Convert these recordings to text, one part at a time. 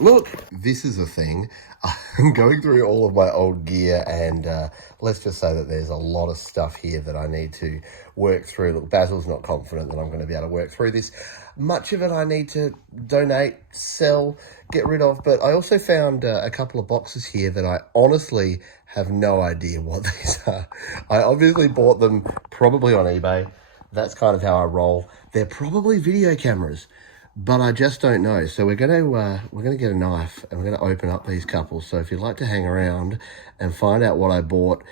Look, this is a thing. I'm going through all of my old gear and let's just say that there's a lot of stuff here that I need to work through. Look, Basil's not confident that I'm going to be able to work through this. Much of it I need to donate, sell, get rid of, but I also found a couple of boxes here that I honestly have no idea what these are. I obviously bought them probably on eBay. That's kind of how I roll. They're probably video cameras, but I just don't know. So we're gonna get a knife and we're gonna open up these couples. So if you'd like to hang around and find out what I bought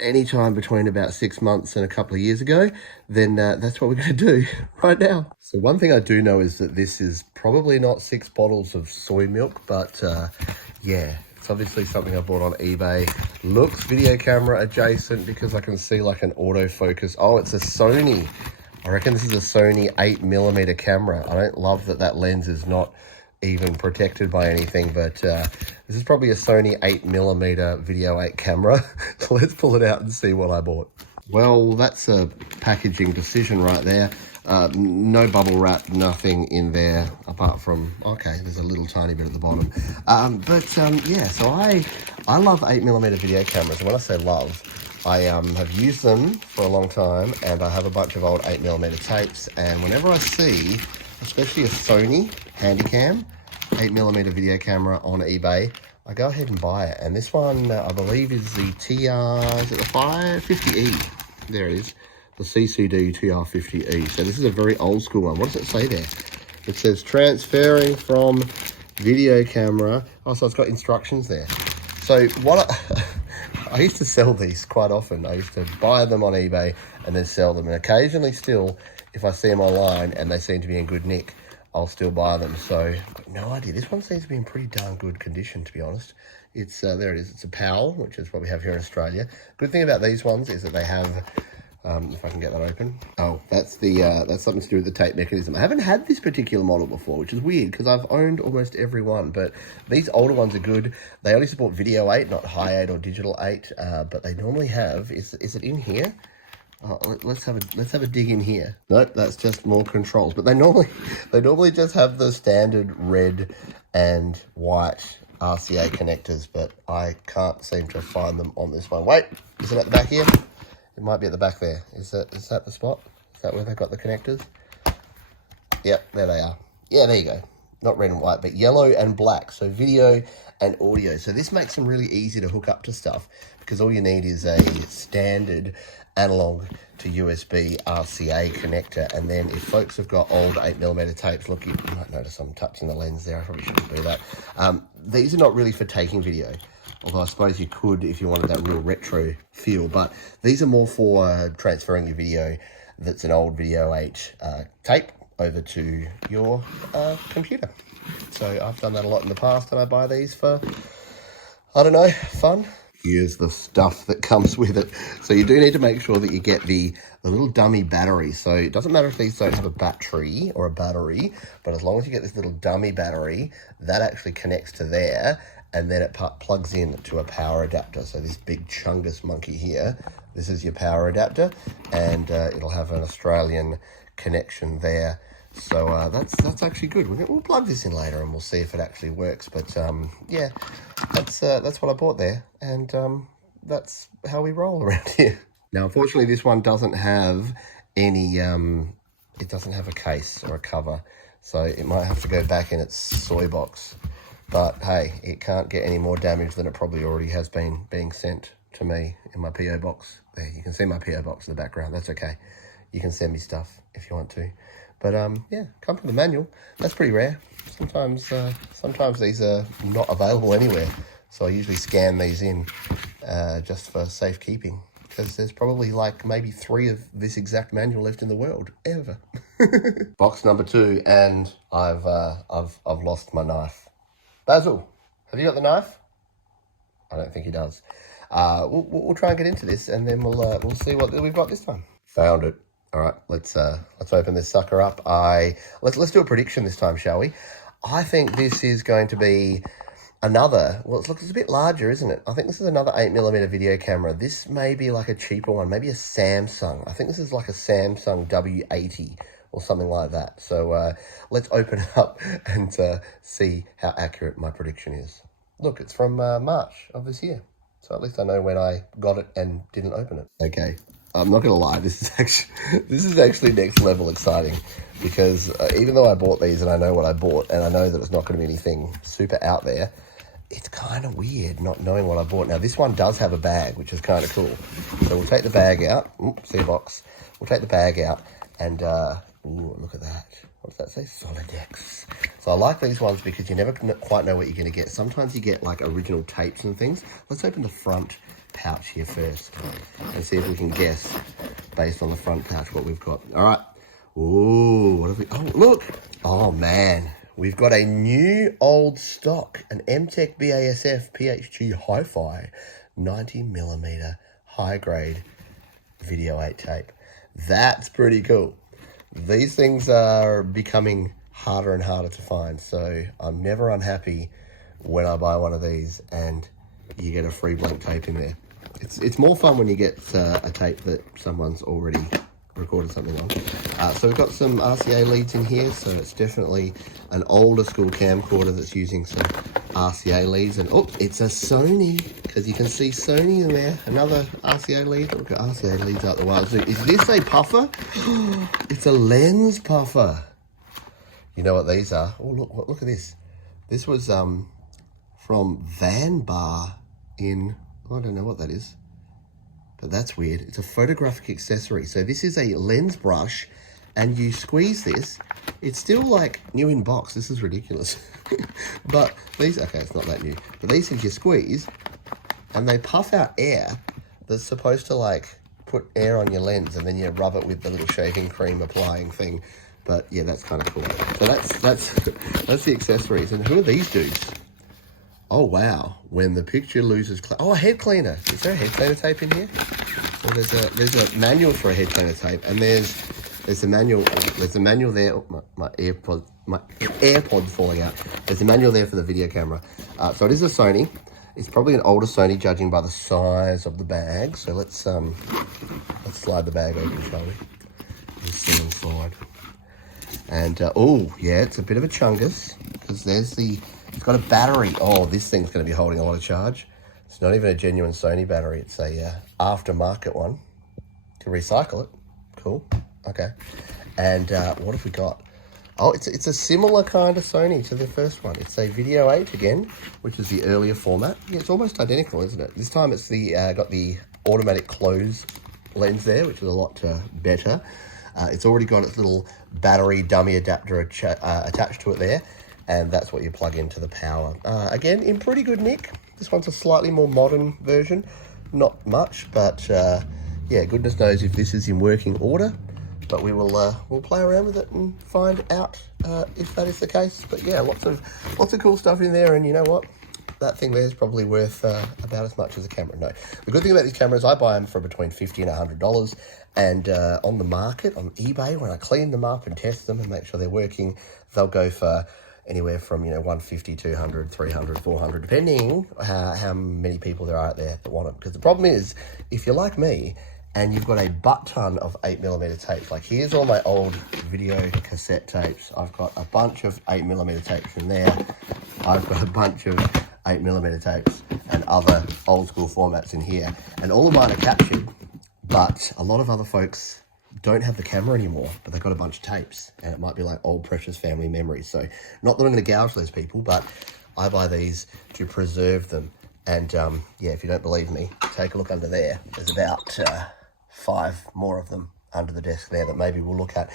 anytime between about 6 months and a couple of years ago, then that's what we're gonna do right now. So one thing I do know is that this is probably not 6 bottles of soy milk, but yeah, it's obviously something I bought on eBay. Looks video camera adjacent because I can see like an autofocus. Oh, it's a Sony. I reckon this is a Sony 8mm camera. I don't love that that lens is not even protected by anything, but this is probably a Sony 8mm Video 8 camera. So let's pull it out and see what I bought. Well, that's a packaging decision right there. No bubble wrap, nothing in there apart from, okay, there's a little tiny bit at the bottom. Yeah, so I love 8mm video cameras. And when I say love, I have used them for a long time and I have a bunch of old 8mm tapes, and whenever I see, especially a Sony Handycam 8mm video camera on eBay, I go ahead and buy it. And this one, I believe, is the is it the 550E? There it is, the CCD TR50E. So this is a very old school one. What does it say there? It says transferring from video camera. Oh, so it's got instructions there. So what I used to sell these quite often. I used to buy them on eBay and then sell them. And occasionally still, if I see them online and they seem to be in good nick, I'll still buy them. So I've got no idea. This one seems to be in pretty darn good condition, to be honest. It's, there it is. It's a Powell, which is what we have here in Australia. Good thing about these ones is that they have, if I can get that open. Oh, that's that's something to do with the tape mechanism. I haven't had this particular model before, which is weird because I've owned almost every one, but these older ones are good. They only support Video 8, not High 8 or Digital 8, but they normally have, is it in here? Let's have a dig in here. Nope, that's just more controls. But they normally just have the standard red and white RCA connectors, but I can't seem to find them on this one. Wait, is it at the back here? It might be at the back there. Is that the spot? Is that where they've got the connectors? Yep, there they are. Yeah, there you go. Not red and white, but yellow and black. So video and audio. So this makes them really easy to hook up to stuff because all you need is a standard analog to USB RCA connector. And then if folks have got old 8mm tapes, look, you might notice I'm touching the lens there. I probably shouldn't do that. These are not really for taking video, although I suppose you could if you wanted that real retro feel. But these are more for transferring your video that's an old Video 8 tape over to your computer. So I've done that a lot in the past, and I buy these for, I don't know, fun. Here's the stuff that comes with it. So you do need to make sure that you get the little dummy battery. So it doesn't matter if these don't have a battery or a battery, but as long as you get this little dummy battery, that actually connects to there, and then it plugs in to a power adapter. So this big Chungus monkey here, this is your power adapter, and it'll have an Australian connection there. So that's actually good. We'll plug this in later and we'll see if it actually works. But yeah, that's what I bought there, and that's how we roll around here. Now, unfortunately, this one doesn't have any. It doesn't have a case or a cover, so it might have to go back in its soy box. But hey, it can't get any more damage than it probably already has been being sent to me in my PO box. There, you can see my PO box in the background. That's okay. You can send me stuff if you want to. But yeah, come with the manual. That's pretty rare. Sometimes these are not available anywhere. So I usually scan these in just for safekeeping, because there's probably like maybe 3 of this exact manual left in the world ever. Box number 2, and I've lost my knife. Basil, have you got the knife? I don't think he does. We'll try and get into this, and then we'll see what we've got this time. Found it. All right, let's open this sucker up. Let's do a prediction this time, shall we? I think this is going to be another, well, it's a bit larger, isn't it? I think this is another 8mm video camera. This may be like a cheaper one, maybe a Samsung. I think this is like a Samsung W80 or something like that. So let's open it up and see how accurate my prediction is. Look, it's from March of this year. So at least I know when I got it and didn't open it. Okay, I'm not gonna lie, this is actually next level exciting, because even though I bought these and I know what I bought and I know that it's not going to be anything super out there, it's kind of weird not knowing what I bought. Now this one does have a bag, which is kind of cool. So we'll take the bag out. Oops, see a box. We'll take the bag out and ooh, look at that. What does that say? Solidex. So I like these ones because you never quite know what you're going to get. Sometimes you get like original tapes and things. Let's open the front pouch here first and see if we can guess based on the front pouch what we've got. All right. Ooh, what have we? Oh, look. Oh man, we've got a new old stock, an MTech BASF PHG Hi-Fi 90mm high grade Video 8 tape. That's pretty cool. These things are becoming harder and harder to find, so I'm never unhappy when I buy one of these and you get a free blank tape in there. It's more fun when you get a tape that someone's already recorded something on. So we've got some RCA leads in here, so it's definitely an older school camcorder that's using some RCA leads. And oh, it's a Sony, because you can see Sony in there. Another RCA lead. Look at RCA leads out the wild. So is this a puffer? It's a lens puffer. You know what these are? Oh, look at this. This was from Vanbar in, I don't know what that is, but that's weird. It's a photographic accessory. So this is a lens brush, and you squeeze this. It's still like new in box. This is ridiculous. But these, okay, it's not that new. But these things you squeeze, and they puff out air that's supposed to like put air on your lens, and then you rub it with the little shaving cream applying thing. But yeah, that's kind of cool. So that's the accessories. And who are these dudes? Oh wow! When the picture loses, oh, a head cleaner. Is there a head cleaner tape in here? Well, there's a manual for a head cleaner tape, and there's a manual. There's a manual there. Oh, my AirPod's falling out. There's a manual there for the video camera. So it is a Sony. It's probably an older Sony, judging by the size of the bag. So let's slide the bag open, shall we? Just send them forward. And oh yeah, it's a bit of a chungus, because it's got a battery. Oh, this thing's going to be holding a lot of charge. It's not even a genuine Sony battery. It's a aftermarket one. To recycle it. Cool. Okay. And what have we got? Oh, it's a similar kind of Sony to the first one. It's a Video 8 again, which is the earlier format. Yeah, it's almost identical, isn't it? This time it's got the automatic close lens there, which is a lot better. It's already got its little battery dummy adapter attached to it there, and that's what you plug into the power. Again, in pretty good nick. This one's a slightly more modern version. Not much, but yeah, goodness knows if this is in working order. But we'll play around with it and find out if that is the case. But yeah, lots of cool stuff in there, and you know what? That thing there is probably worth about as much as a camera. No, the good thing about these cameras, I buy them for between $50 and $100, and on the market, on eBay, when I clean them up and test them and make sure they're working, they'll go for anywhere from, $150, $200, $300, $400, depending how many people there are out there that want them. Because the problem is, if you're like me and you've got a butt ton of 8mm tapes, like here's all my old video cassette tapes. I've got a bunch of 8mm tapes in there. I've got a bunch of 8mm tapes and other old school formats in here, and all of mine are captured, but a lot of other folks don't have the camera anymore, but they've got a bunch of tapes, and it might be like old precious family memories. So not that I'm going to gouge those people, but I buy these to preserve them. And yeah, if you don't believe me, take a look under there. There's about 5 more of them under the desk there that maybe we'll look at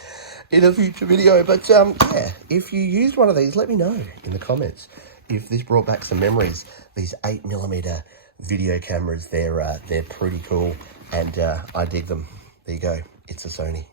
in a future video. But yeah, if you used one of these, let me know in the comments if this brought back some memories. These 8mm video cameras, they're pretty cool, and I dig them. There you go. It's a Sony.